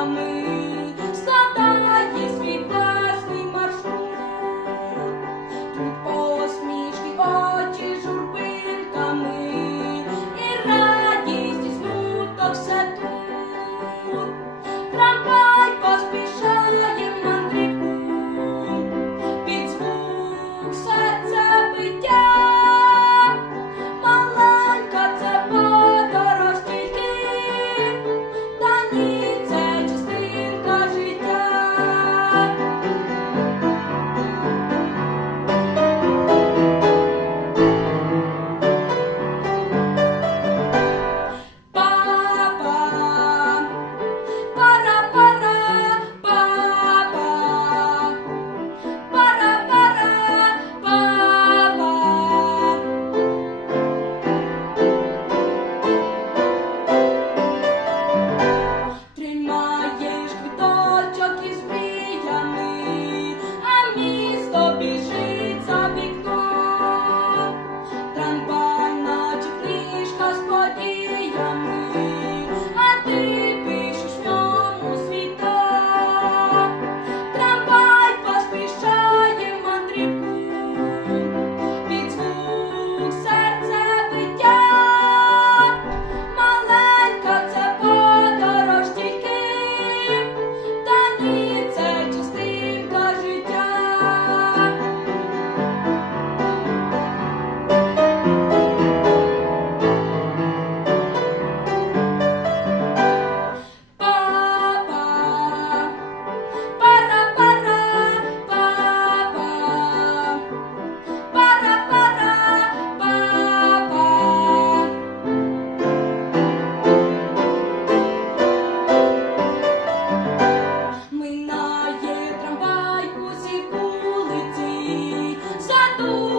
amour. tu